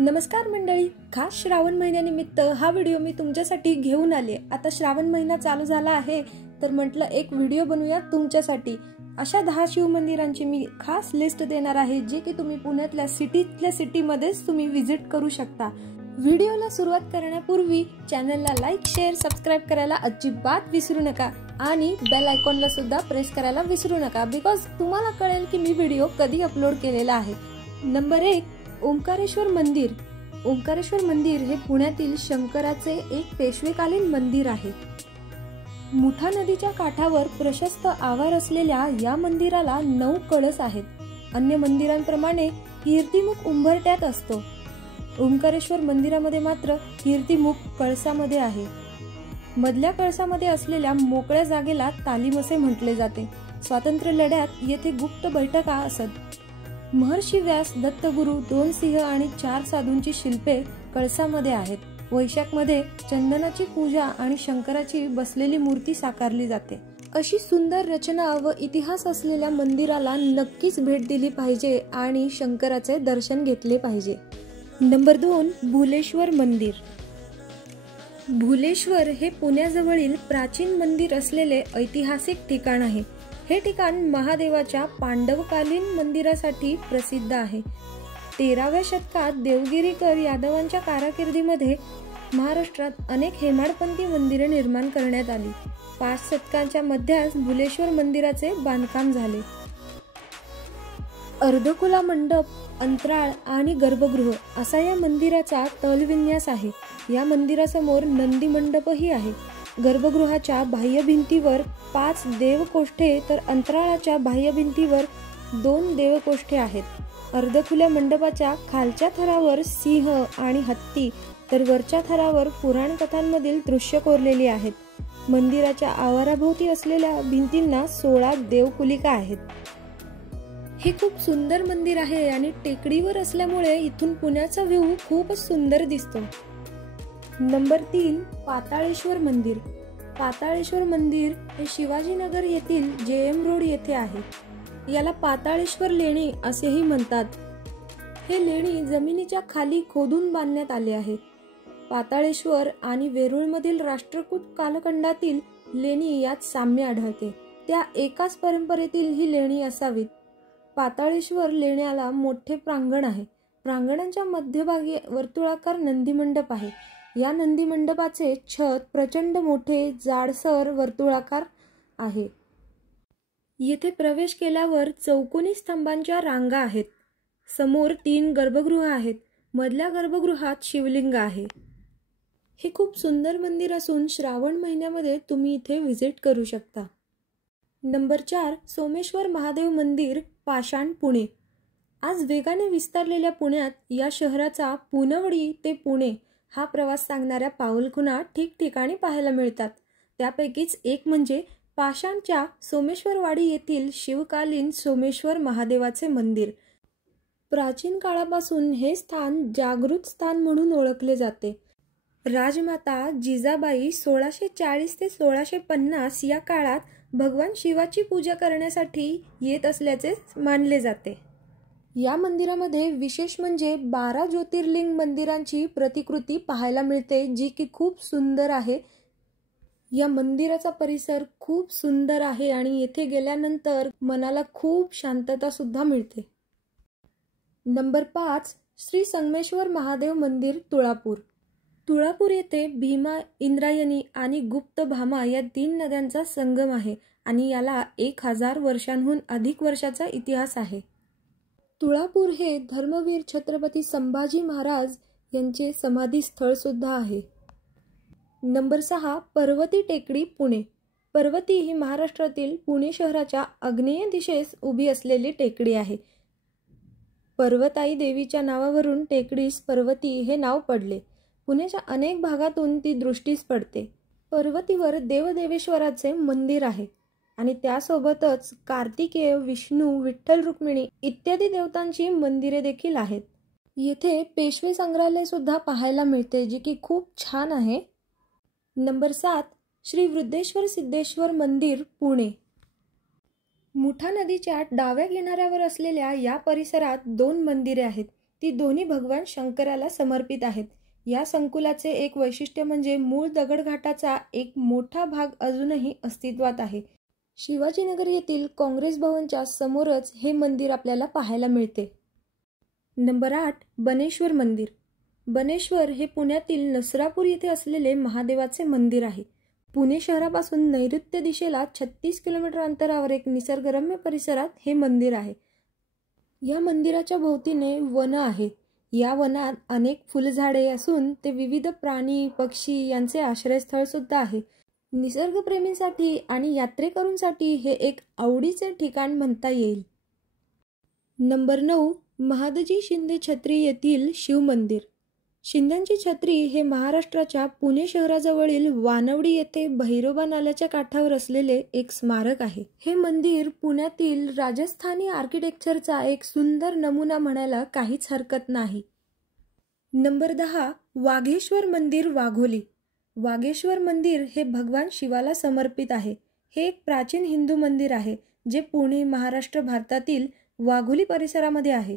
नमस्कार मंडळी, खास श्रावण महिन्यानिमित्त हा व्हिडिओ मी तुमच्यासाठी घेऊन आले। आता श्रावण महिना चालू झाला आहे तर म्हटलं एक व्हिडिओ बनवूया तुमच्यासाठी। अशा 10 शिव मंदिरांची मी खास लिस्ट देणार आहे जे की तुम्ही पुण्यातल्या सिटीमध्येच तुम्ही विजिट करू शकता। व्हिडिओला सुरुवात करण्यापूर्वी चॅनलला लाईक, शेअर, सबस्क्राइब करायला अजिबात विसरू नका आणि बेल आयकॉनला सुद्धा प्रेस करायला विसरू नका, बिकॉज तुम्हाला कळेल की मी व्हिडिओ कधी अपलोड केलेला आहे। नंबर 1, ओंकारेश्वर मंदिर। ओंकारेश्वर मंदिर हे पुण्यातील शंकराचे एक पेशवेकालीन मंदिर आहे। मुठा नदीच्या काठावर प्रशस्त आवार असलेल्या या मंदिराला 9 कळस आहेत। अन्य मंदिरांप्रमाणे कीर्तिमुख उंबरठ्यात असतो। ओंकारेश्वर मंदिरामध्ये मात्र कीर्तिमुख कळसामध्ये आहे। मधल्या कळसामध्ये असलेल्या मोकळ्या जागेला तालीम असे म्हटले जाते। स्वातंत्र्य लढ्यात येथे गुप्त बैठका असत। महर्षी व्यास, दत्तगुरु, 2 सिंह आणि 4 साधूंची शिल्पे कळसामध्ये आहेत। वैशाखमध्ये चंदनाची पूजा आणि शंकराची बसलेली मूर्ती साकारली जाते। अशी सुंदर रचना व इतिहास असलेल्या मंदिराला नक्कीच भेट दिली पाहिजे आणि शंकराचे दर्शन घेतले पाहिजे। नंबर 2, भुलेश्वर मंदिर। भुलेश्वर हे पुण्याजवळील प्राचीन मंदिर असलेले ऐतिहासिक ठिकाण आहे। हे ठिकाण महादेवाच्या पांडवकालीन मंदिरासाठी प्रसिद्ध आहे। 13व्या शतकात देवगिरीकर यादवांच्या कारकिर्दीमध्ये महाराष्ट्रात अनेक हेमाडपंथी मंदिरे निर्माण करण्यात आली। 5 शतकांच्या मध्यास भुलेश्वर मंदिराचे बांधकाम झाले। अर्धखुला मंडप, अंतराळ आणि गर्भगृह असा या मंदिराचा तलविन्यास आहे। या मंदिरासमोर नंदी मंडपही आहे। गर्भगृहाच्या बाह्य भिंतीवर 5 देवकोष्ठे तर अंतराळाच्या बाह्य भिंतीवर 2 देवकोष्ठे आहेत। अर्धखुल्या मंडपाच्या खालच्या थरावर सिंह आणि हत्ती तर वरच्या थरावर पुराण कथांमधील दृश्य कोरलेली आहेत। मंदिराच्या आवाराभोवती असलेल्या भिंतींना 16 देवकुलिका आहेत। हे खूप सुंदर मंदिर आहे आणि टेकडीवर असल्यामुळे इथून पुण्याचा व्ह्यू खूपच सुंदर दिसतो। नंबर 3, पाताळेश्वर मंदिर। पाताळेश्वर मंदिर हे शिवाजीनगर येथील JM रोड येथे आहे। याला पाताळेश्वर लेणी असेही म्हणतात। हे लेणी जमिनीच्या खाली खोदून बांधण्यात आले आहे। पाताळेश्वर आणि वेरूळमधील राष्ट्रकूट कालखंडातील लेणी यात साम्य आढळते। त्या एकाच परंपरेतील ही लेणी असावीत। पाताळेश्वर लेण्याला मोठे प्रांगण आहे। प्रांगणाच्या मध्यभागी वर्तुळाकार नंदी मंडप आहे। या नंदी मंडपाचे छत प्रचंड मोठे, जाडसर वर्तुळाकार आहे। येथे प्रवेश केल्यावर चौकोनी स्तंभांच्या रांगा आहेत। समोर 3 गर्भगृह आहेत। मधल्या गर्भगृहात शिवलिंग आहे। हे खूप सुंदर मंदिर असून श्रावण महिन्यामध्ये तुम्ही इथे विजिट करू शकता। नंबर 4, सोमेश्वर महादेव मंदिर, पाषाण, पुणे। आज वेगाने विस्तारलेल्या पुण्यात या शहराचा पुनवडी ते पुणे हा प्रवास सांगणाऱ्या पाऊलखुणा ठिकठिकाणी पाहायला मिळतात। त्यापैकीच एक म्हणजे पाषाणच्या सोमेश्वरवाडी येथील शिवकालीन सोमेश्वर महादेवाचे मंदिर। प्राचीन काळापासून हे स्थान जागृत स्थान म्हणून ओळखले जाते। राजमाता जिजाबाई 1640 ते 1650 या काळात भगवान शिवाची पूजा करण्यासाठी येत असल्याचे मानले जाते। या मंदिरामध्ये विशेष म्हणजे 12 ज्योतिर्लिंग मंदिरांची प्रतिकृती पाहायला मिळते, जी की खूप सुंदर आहे। या मंदिराचा परिसर खूप सुंदर आहे आणि येथे गेल्यानंतर मनाला खूप शांतता सुद्धा मिळते। नंबर 5, श्री संगमेश्वर महादेव मंदिर, तुळापूर। तुळापूर येथे भीमा, इंद्रायणी आणि गुप्त भामा या 3 नद्यांचा संगम आहे आणि याला 1000 वर्षांहून अधिक वर्षाचा इतिहास आहे। तुळापूर हे धर्मवीर छत्रपती संभाजी महाराज यांचे समाधी स्थळ सुद्धा आहे। नंबर 6, पर्वती टेकडी, पुणे। पर्वती ही महाराष्ट्रातील पुणे शहराच्या आग्नेय दिशेस उभी असलेली टेकडी आहे। पर्वताई देवीच्या नावावरून टेकडीस पर्वती हे नाव पडले। पुण्याच्या अनेक भागातून ती दृष्टीस पडते। पर्वतीवर देवदेवेश्वराचे मंदिर आहे आणि त्यासोबतच कार्तिकेय, विष्णू, विठ्ठल, रुक्मिणी इत्यादी देवतांची मंदिरे देखील आहेत। येथे पेशवे संग्रहालय सुद्धा पाहायला मिळते, जे की खूप छान आहे। नंबर 7, श्री वृद्धेश्वर सिद्धेश्वर मंदिर, पुणे। मुठा नदीच्या डाव्या किनाऱ्यावर असलेल्या या परिसरात 2 मंदिरे आहेत। ती दोन्ही भगवान शंकराला समर्पित आहेत. या संकुलाचे एक वैशिष्ट्य म्हणजे मूळ दगडघाटाचा एक मोठा भाग अजूनही अस्तित्वात आहे. शिवाजीनगर येथील काँग्रेस भवनच्या समोरच हे मंदिर आपल्याला पाहायला मिळते. नंबर 8, बनेश्वर मंदिर. बनेश्वर हे पुण्यातील नसरापूर येथे असलेले महादेवाचे मंदिर आहे. पुणे शहरापासून नैऋत्य दिशेला 36 किलोमीटर अंतरावर एक निसर्गरम्य परिसरात हे मंदिर आहे. या मंदिराच्या भोवतीने वन आहे. या वनात अनेक फुलझाडे असून ते विविध प्राणी पक्षी यांचे आश्रयस्थळ सुद्धा आहे. निसर्गप्रेमींसाठी आणि यात्रेकरूंसाठी हे एक आवडीचे ठिकाण म्हणता येईल. नंबर 9, महादजी शिंदे छत्री येथील शिव मंदिर. शिंद्यांची छत्री हे महाराष्ट्राच्या पुणे शहराजवळील वानवडी येथे भैरोबा नाल्याच्या काठावर असलेले एक स्मारक आहे. हे मंदिर पुण्यातील राजस्थानी आर्किटेक्चरचा एक सुंदर नमुना म्हणायला काहीच हरकत नाही. नंबर 10, वाघेश्वर मंदिर, वाघोली. वाघेश्वर मंदिर हे भगवान शिवाला समर्पित आहे. हे एक प्राचीन हिंदू मंदिर आहे जे पुणे, महाराष्ट्र, भारतातील वाघोली परिसरामध्ये आहे.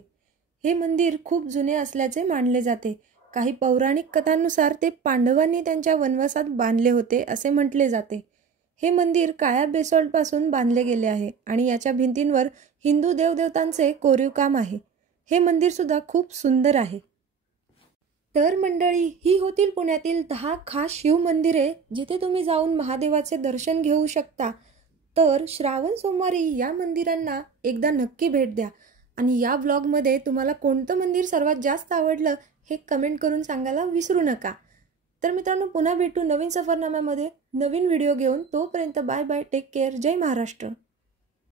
हे मंदिर खूप जुने असल्याचे मानले जाते. काही पौराणिक कथांनुसार ते पांडवांनी त्यांच्या वनवासात बांधले होते असे म्हटले जाते. हे मंदिर काळ्या बेसॉल्टपासून बांधले गेले आहे आणि याच्या भिंतींवर हिंदू देवदेवतांचे कोरीव काम आहे. हे मंदिर सुद्धा खूप सुंदर आहे. तर मंडळी, ही होतील पुण्यातील 10 खास शिव मंदिरे जिथे तुम्ही जाऊन महादेवाचे दर्शन घेऊ शकता. तर श्रावण सोमवारी या मंदिरांना एकदा नक्की भेट द्या. आणि या व्लॉगमध्ये तुम्हाला कोणतं मंदिर सर्वात जास्त आवडलं हे कमेंट करून सांगायला विसरू नका. तर मित्रांनो, पुन्हा भेटू नवीन सफरनाम्यामध्ये नवीन व्हिडिओ घेऊन. तोपर्यंत बाय बाय, टेक केअर, जय महाराष्ट्र.